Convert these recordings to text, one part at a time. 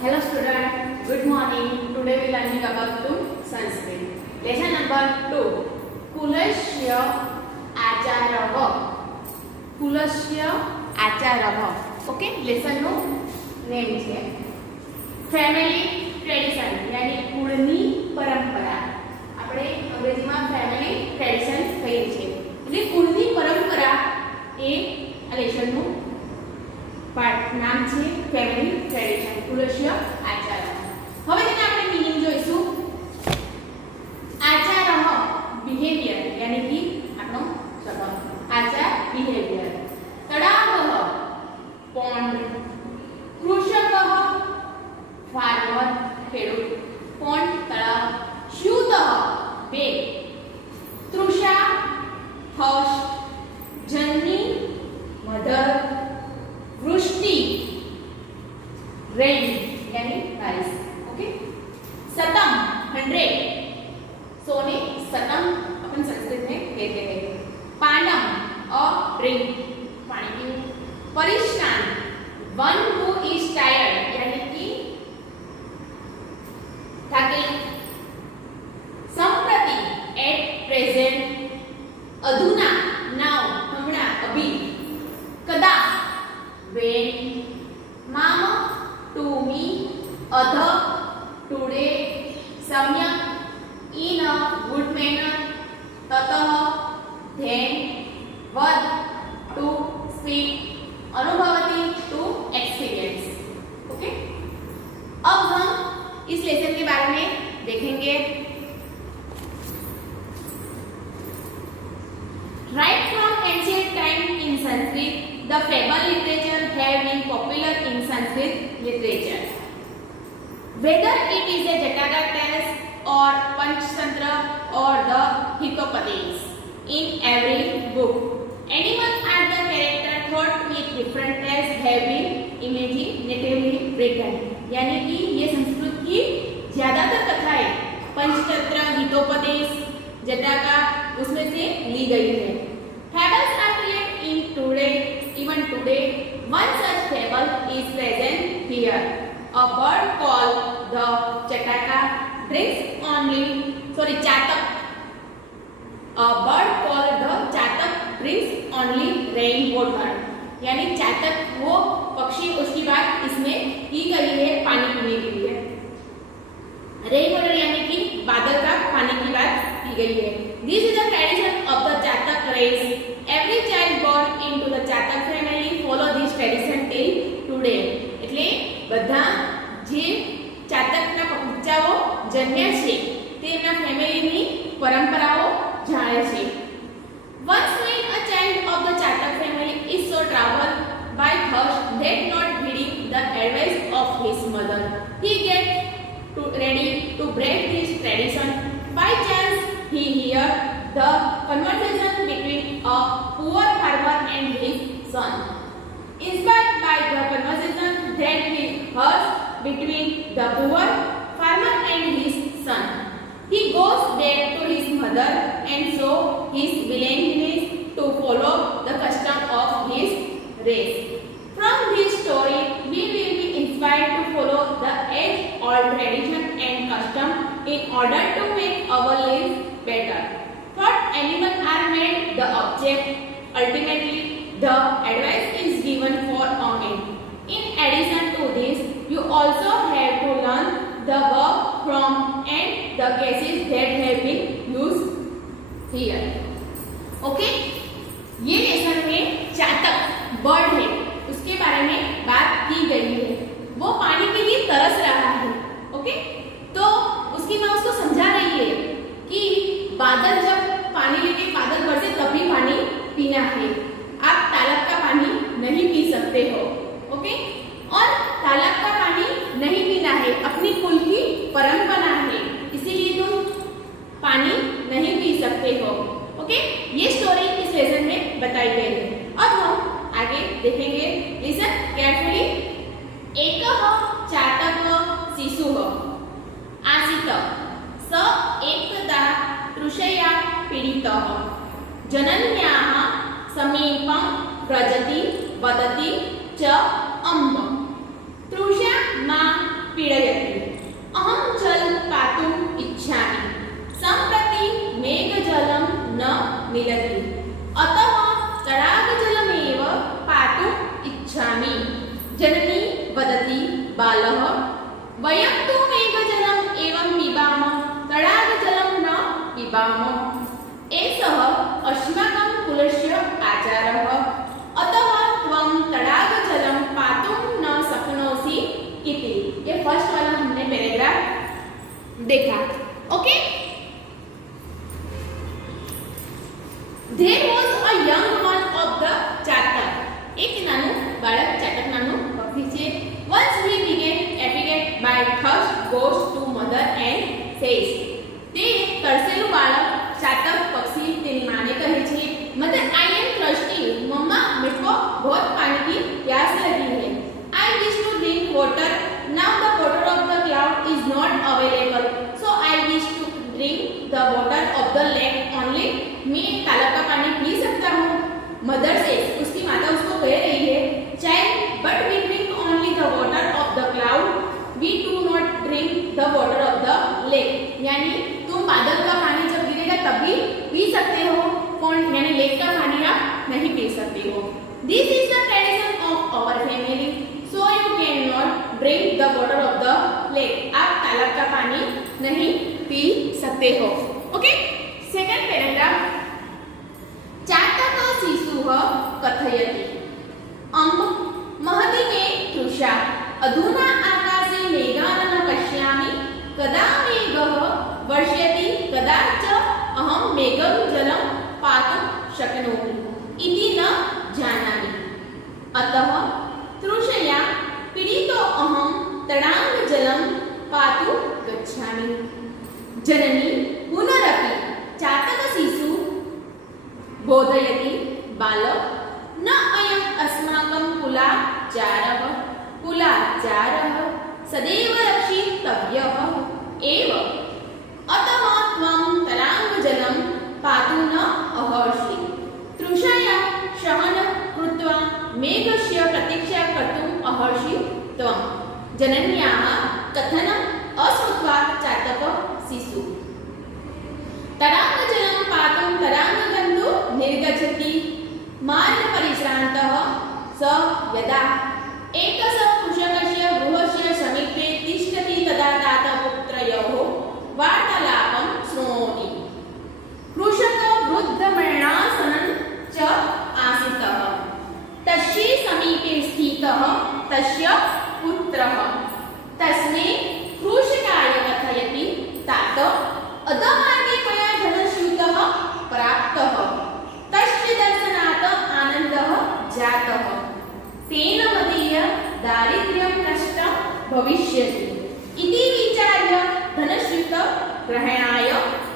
Hello student, good morning. Today we learning about Sanskrit. Lesson number 2. Kulasya Acharah. Kulasya Acharah. Okay, lesson no name છે. Family tradition यानी કુળની પરંપરા. આપણે અંગ્રેજીમાં family tradition કહીએ છીએ. એટલે કુળની પરંપરા એ આ લેસનનું પાઠ નામ છે ફેમિલી ટ્રેડિશન કુલસ્ય આચાર. હવે તેને આપણે મીનિંગ જોઈશું. આચાર બિહેવિયર यानी कि આપણો સ્વભાવ. આચાર બિહેવિયર. તળાવ પોન્ડ. કૃષક ફાર્મર ખેડૂત. પોન્ડ તળાવ. શુદ્ધ બે. તૃષા થર્સ્ટ. જનની મધર. वृष्टि रेन यानी बारिश. ओके. सतम 100. सोने सतम अपन संस्कृत में कहते हैं. पानम अ ड्रिंक पानी पीना. परिश्राम वन हु इज टायर्ड यानी कि थके. संप्रति एट प्रेजेंट. अधुना नाउ हमणा अभी. कदा when. Mama to me. Other today. Samyak in a good manner. Tatah then. Vad to speak. अनुभवती to experience. Okay. अब हम इस लेसन के बारे में देखेंगे. Right from ancient time in Sanskrit, the fable literature have been popular in Sanskrit literature. Whether it is a Jataka tales or Panchtantra or the Hitopades, in every book, animal and the character thought with different tales have been imaginatively written. यानी कि ये संस्कृत की ज्यादातर कथाएं पंचतंत्र, हितोपदेश, जटाका उसमें से ली गई है. Fables are created in today. Even today, one such fable is present here. A bird called the Chataka Chatak. A bird called the Chatak drinks only rainwater. यानी चातक वो पक्षी, उसकी बात इसमें की गई है पानी पीने के लिए. रेनवाटर यानी कि बादल का पानी की बात की गई है. This is the tradition of the Chatak race. Every child born into the Chatak family follow this tradition till today. એટલે બધા જે ચાતકના બચ્ચાઓ જન્મ્યા છે તેમના ફેમિલીની પરંપરાઓ જાણે છે. Once when a child of the Chatak family is so troubled by thirst that not heeding the advice of his mother, he gets ready to break this tradition. By chance he hears the conversation between a poor farmer and his son. Inspired by the conversation that he heard between the poor farmer and his son, he goes back to his mother and shows his willingness to follow the custom of his race. From this story, we will be inspired to follow the age-old tradition and custom in order to make our lives better. What animals are made the object, ultimately the advice is given for owning. In addition to this, you also have to learn the verb from and the cases that have been used here. Okay? ये lesson में चातक bird है उसके बारे में बात की गई है. वो पानी के लिए तरस रहा है. ओके? तो उसकी माँ उसको समझा रही है कि बादल जब पानी लेके बादल बरसे तभी पानी पीना है. आप तालाब का पानी नहीं पी सकते हो. ओके. और तालाब का पानी नहीं पीना है, अपनी कुल की परंपरा है, इसीलिए तुम पानी नहीं पी सकते हो. ओके. ये स्टोरी इस लेसन में बताई गई है. अब हम आगे देखेंगे. Listen carefully. एक चातक शिशु आसित स एकदा तृषया पीडितः जनन्याः समीपं व्रजति वदति च अम्ब. तृषा मां जननी वदति बालः वयं तु मेघजलम् एवं पिबामः तडागजलं न पिबामः एषः अस्माकं कुलस्य आचारः अतः त्वं तडागजलं पातुं न शक्नोषि इति। ये फर्स्ट वाला हमने पैराग्राफ देखा। Okay, There was a young one of the ચાતક. એક નાનું બાળક ચાતક નામનું પક્ષી છે. Once he began affected by thirst goes to mother and says. તે તરસેલું બાળક ચાતક પક્ષી તેની માને કહે છે, મધર I am thirsty. મમ્મા मेरे को बहुत पानी की प्यास लगी है. I wish to drink water. Now the water of the cloud is not available. So I wish to drink the water of the lake only. मैं तालाब का पानी पी सकता हूँ. मदर से उसकी माता उसको कह रही है, child but we drink only the water of the cloud, we do not drink the water of the lake. यानी तुम बादल का पानी जब गिरेगा तभी पी सकते हो, कौन यानी लेक का पानी आप नहीं पी सकते हो. This is the tradition of our family, so you can not drink the water of the lake. आप तालाब का पानी नहीं पी सकते हो. Okay, second paragraph. चातक शिशुः कथयति अम्ब महति मे तृषा अधुना आकाशे मेघान् न पश्यामि कदा मेघः वर्ष्यति कदा च अहं मेघं जलं पातुं शक्नोमि इति न जानामि. अतः तृषया पीडितो अहं तडागजलं पातुं गच्छामि. जननी पुनरपि चातक शिशु बोधयति बालः न अयम् अस्माकं कुलाचारः सदैव रक्षितव्यः एव. अतः त्वं तडागजलं पातुं न अर्हसि. तृषया सहनं कृत्वा मेघस्य प्रतीक्षा कर्तुम् अर्हसि त्वं. जनन्याः कथनम् अश्रुत्वा चातक शिशु तडागजलं पातुं तडागगन्तु निर्गच्छति. मार्गपरिश्रान्तः स यदा एकस्य कृषकस्य गृहस्य समीपे तिष्ठति तदा तातपुत्रयोः वार्तालापं शृणोति. कृषकः वृद्धमरणासनं च आसीतः. तस्य समीपे स्थितः तस्य पुत्रः तस्मै कृषकाय कथयति, तात अधमार्गे मया धनस्यूतः प्राप्तः. तस्य दर्शनात् आनन्दः जातः. तेन मदीय दारिद्र्यं नष्टं भविष्यति इति विचार्य धनस्यूतग्रहणाय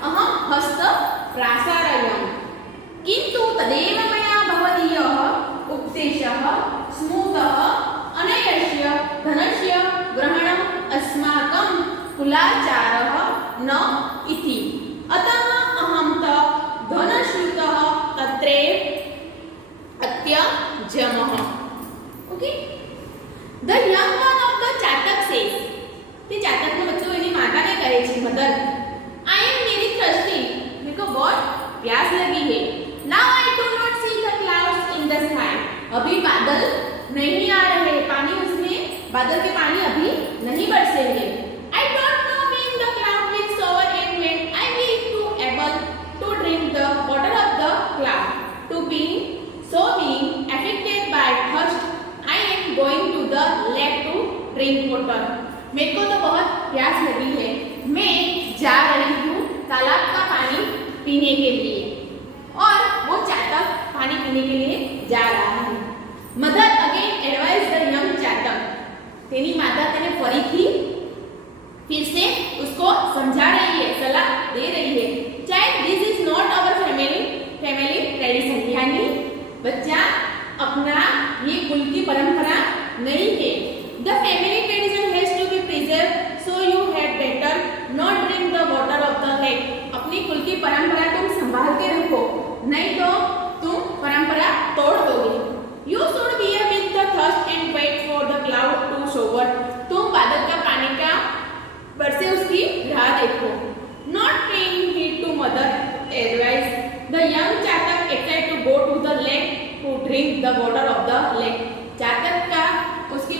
अहं हस्तं प्रासारयम्. किन्तु तदेव मया भवदीयः उपदेशः स्मृतः अनयस्य धनस्य ग्रहणम् अस्माकं कुलाचारः न इति. अतः अहं धनस्यूतः तत्रैव अत्यजमः. Okay, the young one of the Chatak says. તે ચાતકનો બચ્ચો એની માતાને કહે છે, mother I am very thirsty, मेरे को बहुत प्यास लगी है. Now I do not see the clouds in the sky. अभी बादल नहीं आ रहे, पानी उसमें बादल के पानी अभी नहीं बरसेंगे. I don't know when the cloud will shower and when I will to able to drink the water of the cloud. To being affected by thirst, I am going to the lake to drink water. मेरे को तो बहुत प्यास लगी है, मैं जा रही हूँ तालाब का पानी पीने के लिए. और वो चातक पानी पीने के लिए जा रहा है. Mother again advice the young Chatak. तेनी माता तेने फरीथी फिर से उसको समझा रही है, सलाह दे रही है. Child this is not our family tradition. यानी बच्चा अपना ये कुल की परंपरा नहीं है. The family tradition has to be preserve, so you had better not drink the water of the lake. अपनी कुल की परंपरा तुम संभाल के रखो, नहीं तो तुम परंपरा तोड़ दोगे. You should bear with the thirst and wait for the cloud to shower. तुम बादल का पानी का बरसे उसकी राह देखो. Not paying heed to mother advice, the young Chatak excited to go to the lake to drink the water of the lake. चातक का उसकी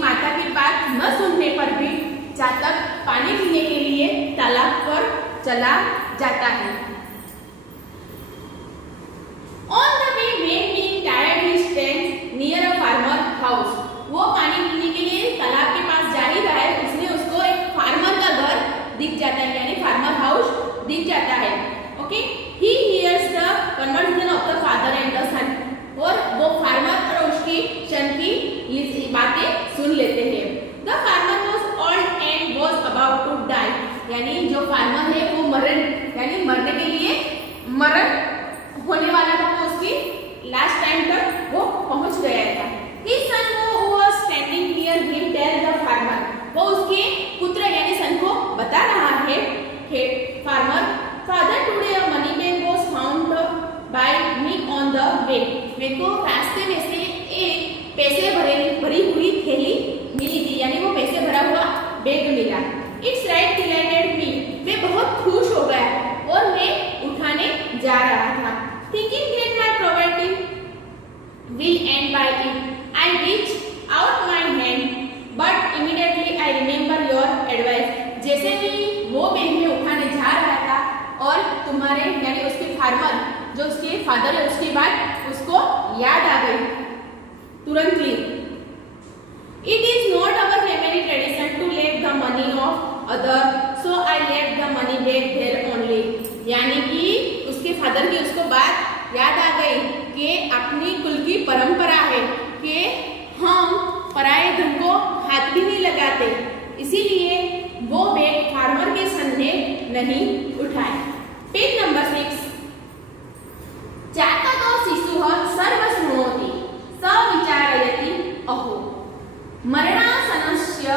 चला जाता है। On the way, when being tired, he stands near a farmer house. वो पानी पीने के लिए तालाब के पास जा ही रहा है, उसने उसको एक फार्मर का घर दिख जाता है, यानी फार्मर हाउस दिख जाता है। Okay, he hears the conversation of the father and the son. और वो फार्मर और उसकी सन की बातें सुन लेते हैं। The farmer was old and was about to die. यानी जो फार्मर है वो मरने के लिए मरण होने वाला था, वो उसकी लास्ट टाइम तक वो पहुंच गया था। His son who was standing near him tell the farmer. वो उसके पुत्र यानी सन को बता रहा है कि farmer, father today a money bag was found by me on the way. मेरे को रास्ते में से एक पैसे भरी हुई थैली मिली थी, यानी वो पैसे भरा हुआ बैग मिला। It's right delighted me. मैं बहुत खुश हो गया और मैं उठाने जा रहा था। Thinking that my poverty will end by it, I reach out my hand, but immediately I remember your advice. जैसे ही वो बैग में उठाने जा रहा था और तुम्हारे यानी उसके फार्मर जो उसके फादर है उसकी बात उसको याद आ गई तुरंत ही। It is not our family tradition to leave the money of other, so I left the money back there only. यानी कि उसके फादर की उसको बात याद आ गई कि अपनी कुल की परंपरा है कि हम पराये धन को हाथ भी नहीं लगाते, इसीलिए वो बैग फार्मर के सन ने नहीं उठाए। Page number 6। जातको शिशुः सर्वशृणोति स विचारयति अहो मरणासनस्य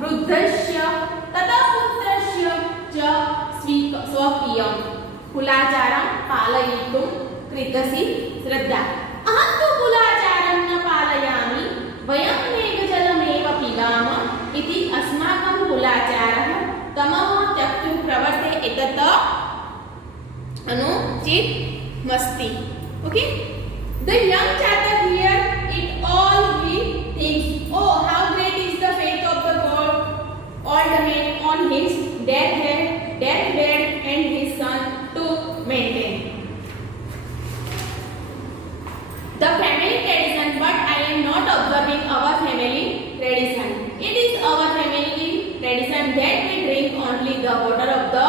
वृद्धस्य ततः पुत्रस्य च स्वकीयं कुलाचारं पालयितुं कृतसि श्रद्धा। अहं तु कुलाचारं न पालयामि, वयं मेघजलमेव पिबामः इति अस्माकं कुलाचारः तमः त्यक्तुं प्रवर्ते एतत् अनुचितमस्ति। Okay, the young Chatak here it all he thinks, oh how great is the faith of the old man on his deathbed and his son to maintain the family tradition, but I am not observing our family tradition. It is our family tradition that we drink only the water of the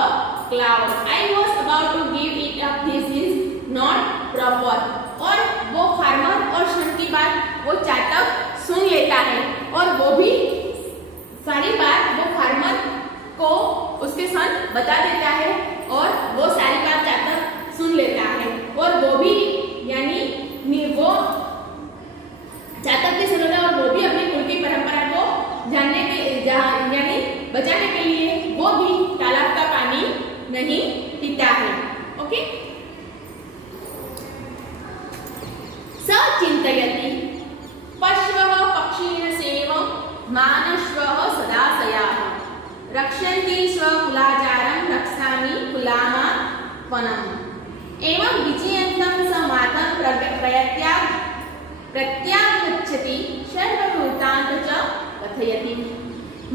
cloud. I was about to give it up. This is not proper. और वो farmer और सन की बात वो चातक सुन लेता है और वो भी सारी बात वो फार्मर को उसके सन बता देता है और वो सारी बात चातक सुन लेता है और वो भी यानी वो चातक की सुनता है और वो भी अपनी कुल की परंपरा को जानने के यानी बचाने के लिए वो भी तालाब का पानी नहीं पीता है। ओके, चिंतयति पश्वः पक्षिण सेवं मानश्वः सदाशयाः रक्षन्ति स्वकुलाचारं रक्षामि कुलामापनम् एवं विजयन्तं स मातं प्रत्यागच्छति सर्वभूतान् च कथयति।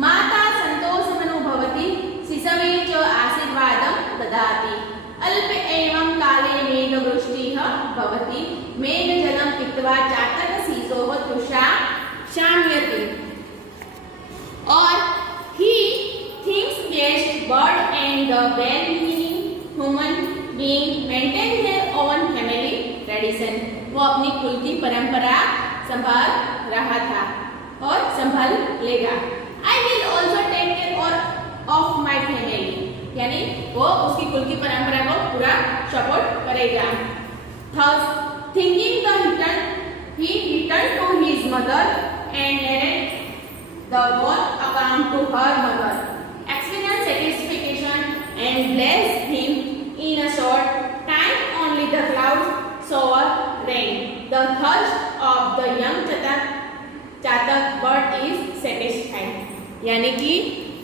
माता सन्तोषमनुभवति शिशवे च आशीर्वादं ददाति। अल्प एवं काले मेघवृष्टिः भवति मेघजलं पीत्वा चातक शिशोः तृषा शाम्यति। और he thinks best bird and the well-meaning human being maintain their own family tradition. वो अपनी कुल की परंपरा संभाल रहा था और संभाल लेगा। I will also take care of my family. यानी वो उसकी कुल की परंपरा को पूरा सपोर्ट करेगा। Thus, thinking the return, he returned to his mother and narrated the whole account to her mother, experienced satisfaction and blessed him in a short time. Only the clouds shower rain. The thirst of the young Chatak bird is satisfied. यानी कि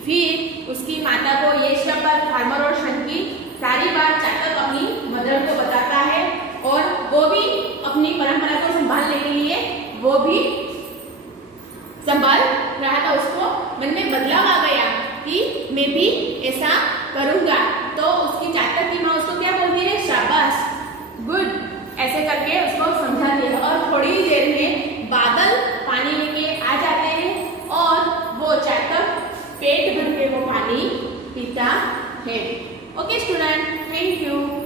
फिर उसकी माता को ये सब बात farmer और सन की सारी बात चातक अपनी मदर को बताता है और वो भी अपनी परंपरा को संभालने के लिए वो भी संभाल रहा था। उसको मन में बदलाव आ गया कि मैं भी ऐसा करूंगा। तो उसकी चातक की माँ उसको क्या बोलती है, शाबाश, गुड, ऐसे करके उसको समझाती है। और थोड़ी देर में बादल पानी लेके आ जाते हैं और वो चातक पेट भर के वो पानी पीता है। Okay student, thank you.